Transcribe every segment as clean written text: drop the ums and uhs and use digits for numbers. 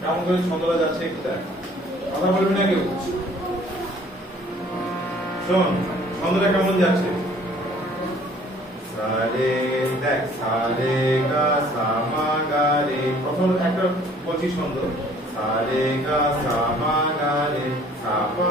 কেমন করে ছন্দটা যাচ্ছে একটু দেখ, কথা বলবি না কেউ। শোন ছন্দটা কেমন যাচ্ছে। সারে দেখ, সারে গা সা মা গা রে, প্রথম একটা বলছি ছন্দ, সারে গা সা মা গা রে সা পা,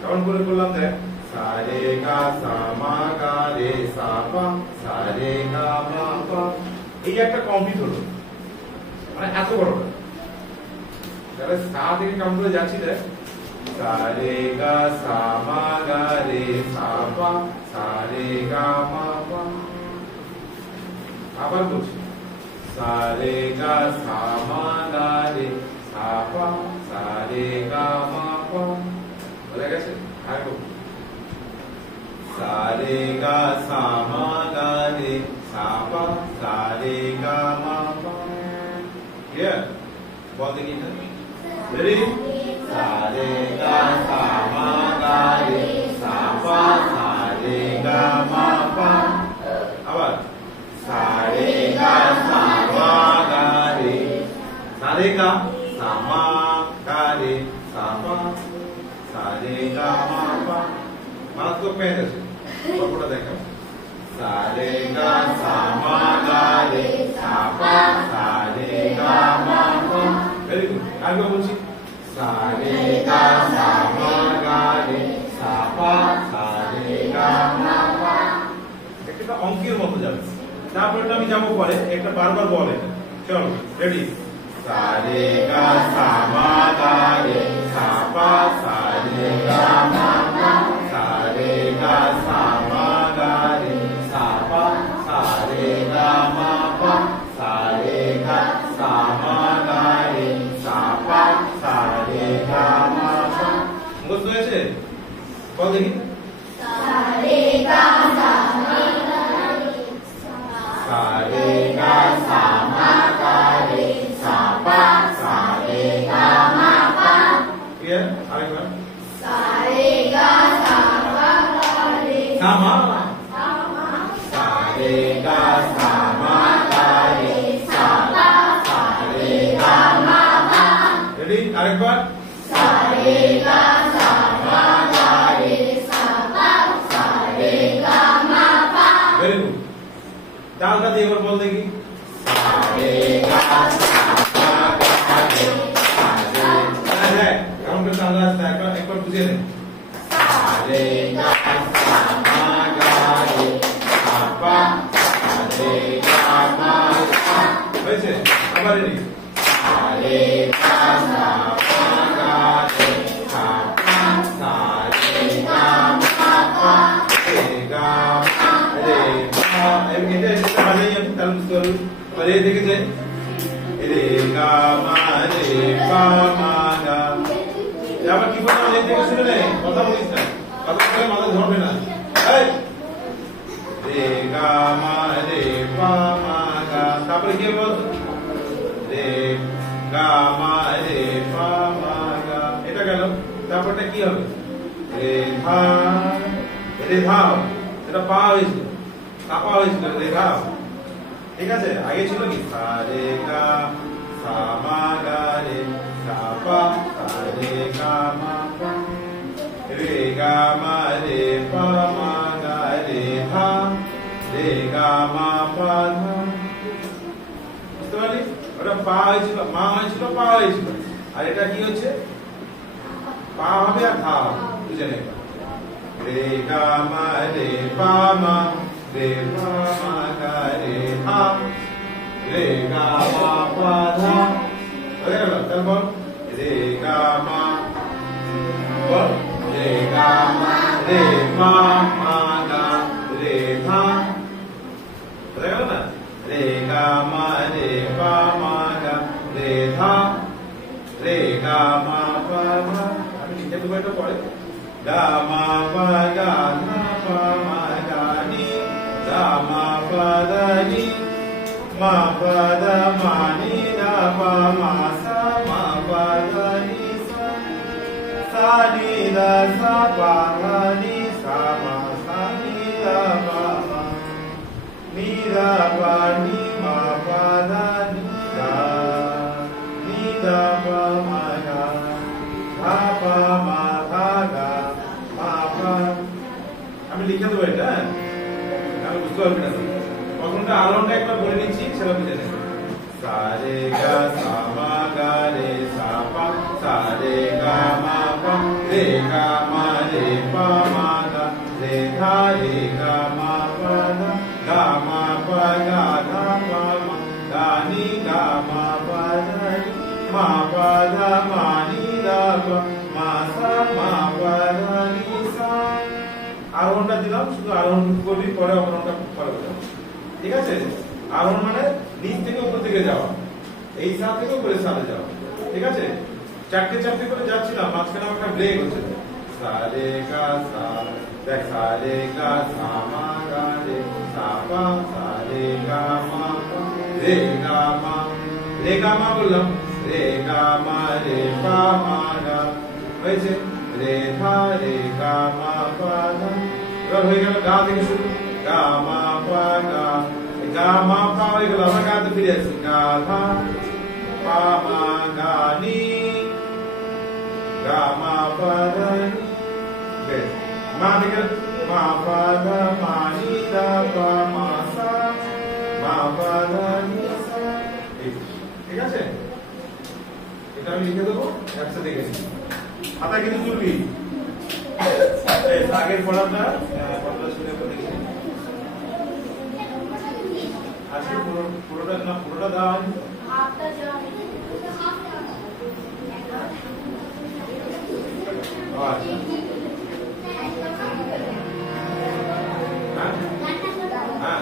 কেমন করে করলাম দেখ, সারে গা সা মা গা রে সা পা, সারে গা মা পা, এই একটা কমপ্লিট হলো, মানে এত বড়। তাহলে সা থেকে কেমন করে যাচ্ছি দেখ, সারে গা সা মা গা রে সা পা, সারে গা মা পা। আবার বলছি, সারে গা সা মা গা রে সা পা, সারে গা মা পা। বুঝা গেছে? আর সারে গা সা মা গা রে সা পা, সারে গা মা পা। ক্লিয়ার? বল দেখি না, রেডি? সারে গা সা মা গা রে সা পা, সারে গা মা পা। আবার সারে গা সা মা গা রে, সারে গা সা মা গা রে সা পা, সারে গা মা পা। মারাত্মক মেয়ে আছে, গল্পটা দেখো। সারে গা সা মা গা রে সা পা, সারে গা মা পা। Very good. আরেকবার বলছি, সারে গা সা মা গা রে সা পা, সারে গা মা পা। একটা অঙ্কের মতো যাবে। তারপরে আমি যাবো পরে, একটা বারবার বলে। চলো রেডি? সারে গা সা মা গা রে সা পা, সারে গা মা পা, সারে গা সা মা গা রে সা পা, সারে গা মা পা, সারে গা সা মা গা রে সা পা, সারে গা মা পা। মুখস্থ হয়েছে? বল দেখি। সারে গা সা মা গা রে সারে গা সা মা গা রে সা পা, সারে গা মা পা। ক্লিয়ার? আরেকবার। সারে গা সা মা গা রে সা মা, সারে গা সা মা গা রে সা পা, সারে গা মা পা। রেডি? আরেকবার। সারে গা সা মা গা রে সা পা, সারে গা মা পা। Very good. তালটা দিয়ে এবার বল দেখি। সারে গা সা মা গা রে সারে, হ্যাঁ, কেমন করে তাল আসছে একবার বুঝিয়ে নে। সারে গা সা মা গা রে সা পা, সারে গা মা পা। হয়েছে? আবার রেডি? সারে গা সা মা গা রে সা পা, সারে গা মা পা। রে গা মা রে পা, এটা তাহলে আমি তাল বুঝতে পারবো। রে দেখে যাই, রে গা মা রে পা মা গা। আবার কি বলতে হবে দেখে শুনে নে, কথা বলিস না, কথা বলে মাথা ধরবে না। এই রে গা মা রে পা মা গা, তারপরে কি বল, রে গা মা রে পা মা গা। এটা গেল। তারপরটা কি হবে, রে ধা, রে ধা, এটা পা হয়েছিল, কাপা হয়েছিল, রে ধা। ঠিক আছে? আগে ছিল কি, সা রে গা সা মা গা রে সা পা, সা রে গা মা পা, রে গা মা রে পা মা গা রে ধা, রে গা মা পা ধা। বুঝতে পারলি? ওটা পা হয়েছিল, মা হয়েছিল, পা হয়েছিল, আর এটা কি হচ্ছে, পা হবে আর ধা হবে। বুঝে নে। রে গা মা রে পা মা, রে পা মা গা রে ধা, রে গা মা পা ধা। হয়ে গেল? তাহলে বল, রে গা মা, বল, রে গা মা রে পা মা গা রে ধা। হয়ে গেল না? রে গা মা রে পা মা গা রে ধা, রে গা মা পা ধা। আমি লিখে দেবো এটা পরে। গা মা পা গা ধা পা মা গা নি, গা মা পা ধা নি, মা পা ধা মা নি ধা পা মা সা, মা পা ধা নি সা, সা নি ধা সা পা ধা নি সা মা, সা নি ধা পা মা, নি ধা পা নি মা পা ধা নি ধা, নি da pa ma ga dha pa ma dha ga ma pa আমি লিখে দেবো এটা আমি বুঝতে পারবি না প্রথমটা আলোনটা একবার বলে নিচ্ছি সেটা বুঝে নেবে সা রে গা সা মা গা রে সা পা সা রে গা মা পা রে গা মা রে পা মা গা রে ধা রে গা মা পা ধা গা মা পা গা ধা পা মা গা নি গা মা পা ধা নি মা পা ধা মা নি ধা পা মা সা মা পা ধা নি সা আরোহণটা দিলাম শুধু আরোহণ করবি পরে অবরোহণটা পরে করব ঠিক আছে আরোহণ মানে নিচ থেকে উপর দিকে যাওয়া এই সা থেকে উপরে সালে যাওয়া ঠিক আছে চারটে চারটে করে যাচ্ছিলাম মাঝখানে একটা ব্রেক হচ্ছে সা রে গা সা দেখ সা রে গা সা মা গা রে সা পা সা রে গা মা পা রে গা মা বললাম রে গা মা রে পা মা গা হয়েছে রে ধা রে গা মা পা ধা এবার হয়ে গেল গা থেকে শুরু গা মা পা গা গা মা পা হয়ে গেল আমরা গাতে ফিরে আসছি গা ধা পা মা গা নি গা মা পা ধা নি বেশ মা থেকে মা পা ধা মা নি ধা পা মা সা মা পা ধা নি সা ঠিক আছে এটা আমি লিখে দেবো একসাথে দেখে নিই খাতা কিন্তু তুলবি আগের পড়াটা শুনে দেখি আজকে পুরোটা না পুরোটা দেওয়া হয়নি হ্যাঁ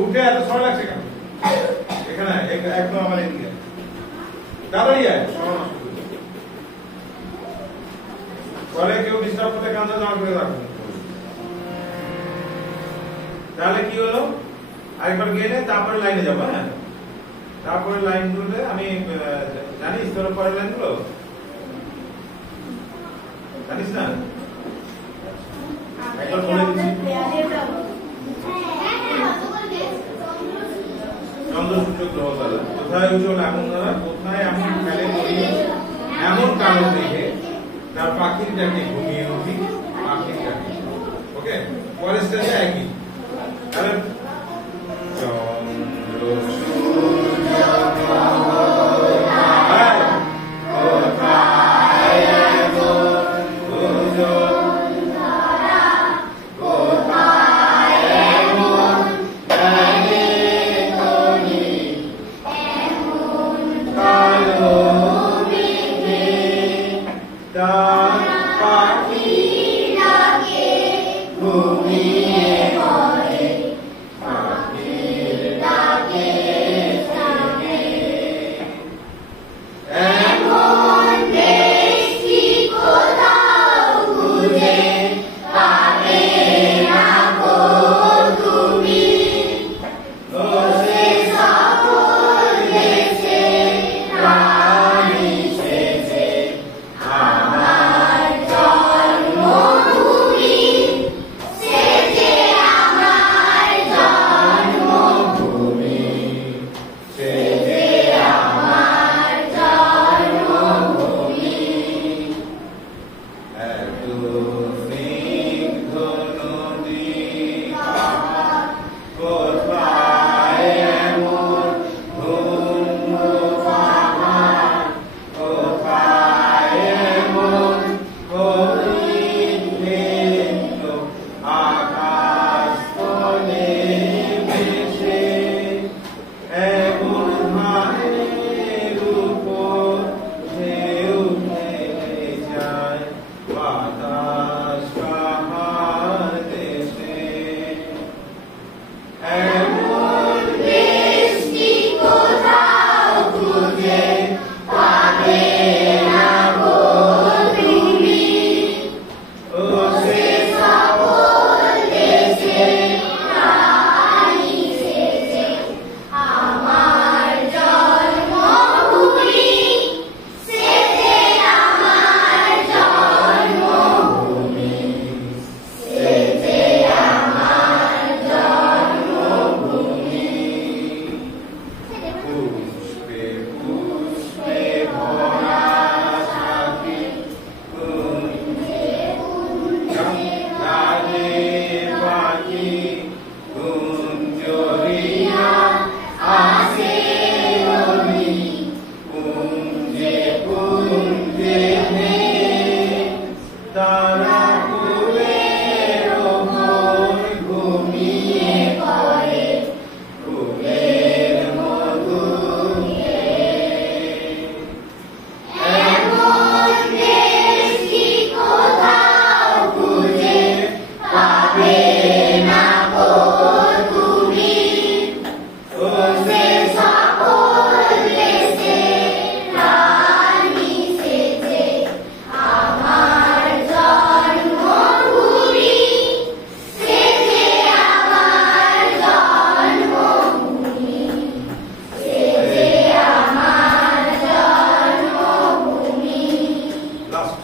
উঠে এত সময় লাগছে কেন এখানে একদম আমার এদিকে তাড়াতাড়ি আয় পরে কেউ ডিস্টার্ব করতে কাঁদা জমা করে রাখবো তাহলে কি হলো আরেকবার গেলে তারপরে লাইনে যাবো হ্যাঁ তারপরে লাইন গুলোতে আমি জানিস তোর পরের লাইন গুলো জানিস না একবার বলে দিচ্ছি চন্দ্র সূর্য গ্রহ তারা কোথায় উজ্জ্বল এমন তারা কোথায় এমন খেলে করিয়ে এমন কালো দেখে তার পাখির ডাকে ঘুমিয়ে উঠি পাখির ডাকে ওকে পরের স্টেজে একই তাহলে চন্দ্র সূর্য ঘুমিয়ে পড়ে পাখির আসে নদী পুঞ্জে পুঞ্জে তারা ফুলের ওপর ঘুমিয়ে পড়ে ফুলের মধু এমন দেশ কি কোথাও খুঁজে পাবে না গো তুমি ও সে সকল দেশে রানী সেজে আমার জন্মভূমি সেজে আমার জন্মভূমি সেজে আমার জন্মভূমি লাস্ট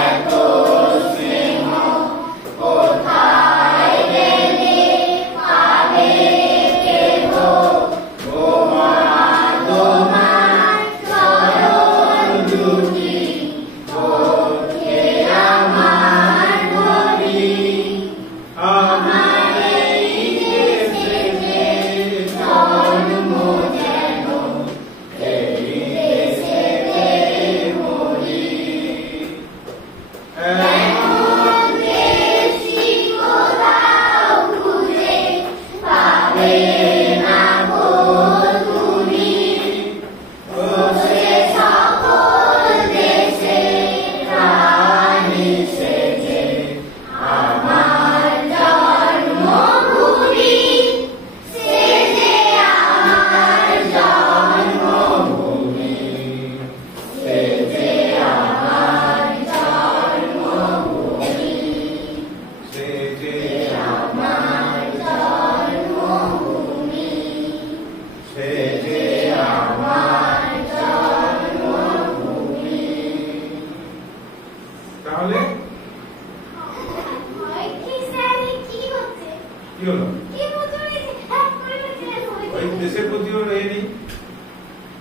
এত স্নেহ কোথায় গেলে পাবে কেহ ও মা তোমার চরণ দুটি চোখে আমার ধরি আমার এই দেশে যে জন্ম যেন এই দেশেতে মরি এমন দেশ কি কোথাও খুঁজে পাবে না গো তুমি সে সকল দেশে রানী সেজে আমার জন্মভূমি সেজে আমার জন্মভূমি সেজে আমার জন্মভূমি সে যে আমার জন্মভূমি সে যে আমার জন্মভূমি তাহলে কি স্যার কি হচ্ছে কি হলো কি বলছিস হ্যাঁ করে ওই দেশের প্রতি ওর এ নেই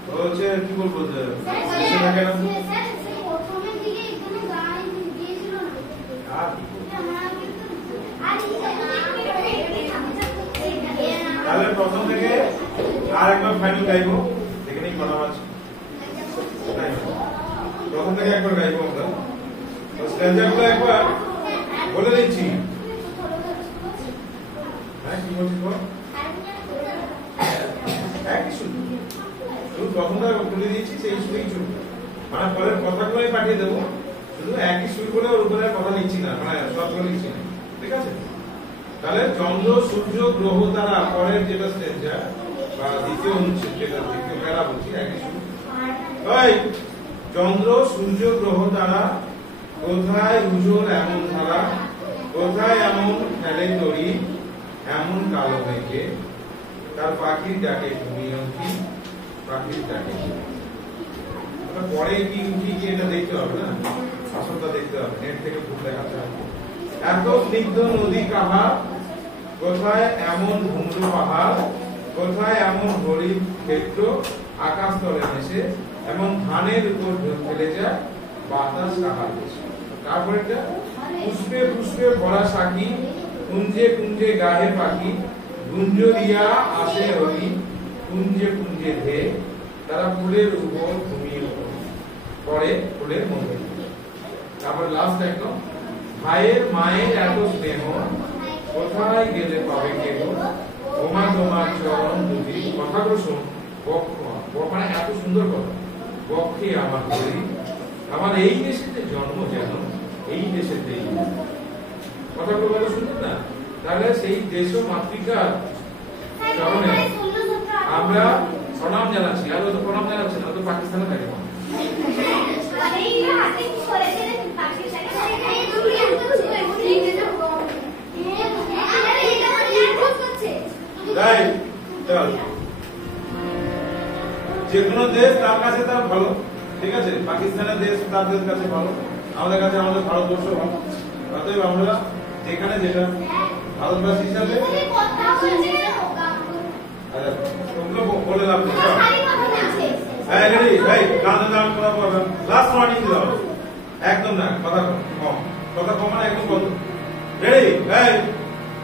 ও হচ্ছে কি বলবো যে দেশে স্যার থাকে না স্যার প্রথমের দিকে এখানে গান দিয়েছিল না আর কি বলবো? তাহলে প্রথম থেকে আর একবার ফাইনাল গাইবো এখানেই করা আছে প্রথম থেকে একবার গাইবো আমরা তো স্ট্যান্ডার্ডগুলো একবার বলে দিচ্ছি হ্যাঁ কি বলছিস বল একই শুধু শুধু প্রথমটা বলে দিয়েছি সেই শুনেই শুনবো মানে পরের কথাগুলোই পাঠিয়ে দেবো শুধু একই সুর করে ওর উপরে আর কথা নিচ্ছি না মানে সবগুলো নিচ্ছি না ঠিক আছে তাহলে চন্দ্র সূর্য গ্রহ তারা পরের যেটা স্টেঞ্জা বা দ্বিতীয় অনুচ্ছেদ যেটা দ্বিতীয় প্যারা বলছি একই সুর ওই চন্দ্র সূর্য গ্রহ তারা কোথায় উজ্জ্বল এমন ধারা কোথায় এমন ফেলে তরি এমন কালো মেঘে তার পাখির ডাকে ঘুমিয়ন্তি পাখির ডাকে পরে কি উঠি কি এটা দেখতে হবে না আসলটা দেখতে হবে নেট থেকে ভুল দেখাতে হবে এত স্নিগ্ধ নদী কাহা কোথায় এমন ধুম্র পাহাড় কোথায় এমন হরিণ ক্ষেত্র আকাশ তলে এসে এমন ধানের উপর ফেলে যায় বাতাস কাহার দেশে তারপরেটা পুষ্পে পুষ্পে ভরা সাকি কুঞ্জে কুঞ্জে গাহে পাখি গুঞ্জ দিয়া আসে হরি কুঞ্জে কুঞ্জে ধে তারা ফুলের উপর ঘুমিয়ে পড়ে ফুলের মধ্যে তারপর লাস্ট একদম ভাইয়ের মায়ের এত স্নেহ কোথায় গেলে পাবে কেহ ওমা তোমার চরণ দুটি কথাগুলো শোন মানে এত সুন্দর কথা বক্ষে আমার ধরি আমার এই দেশেতে জন্ম যেন এই দেশেতেই কথাগুলো বলে শুনছেন না তাহলে সেই দেশ ও মাতৃকার চরণে আমরা প্রণাম জানাচ্ছি আর তো প্রণাম জানাচ্ছি না তো পাকিস্তানে থাকে যে কোনো দেশ তার কাছে তার ভালো ঠিক আছে পাকিস্তানের দেশ তাদের কাছে ভালো আমাদের কাছে আমাদের ভারতবর্ষ ভালো অতএব আমরা যেখানে যেটা ভারতবাসী হিসাবে বলে লাভ নেই লাস্ট ওয়ার্নিং দিলাম একদম না কথা কম মানে একদম কত রেডি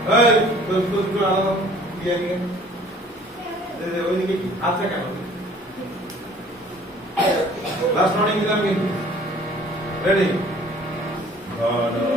এই তো আলাদা দিয়ে নিয়ে ওইদিকে কি আচ্ছা কেন লাস্ট রাউন্ডিং দিলাম কিন্তু রেডি আমার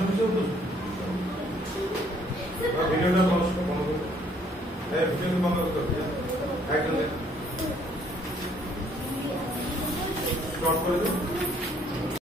Vamos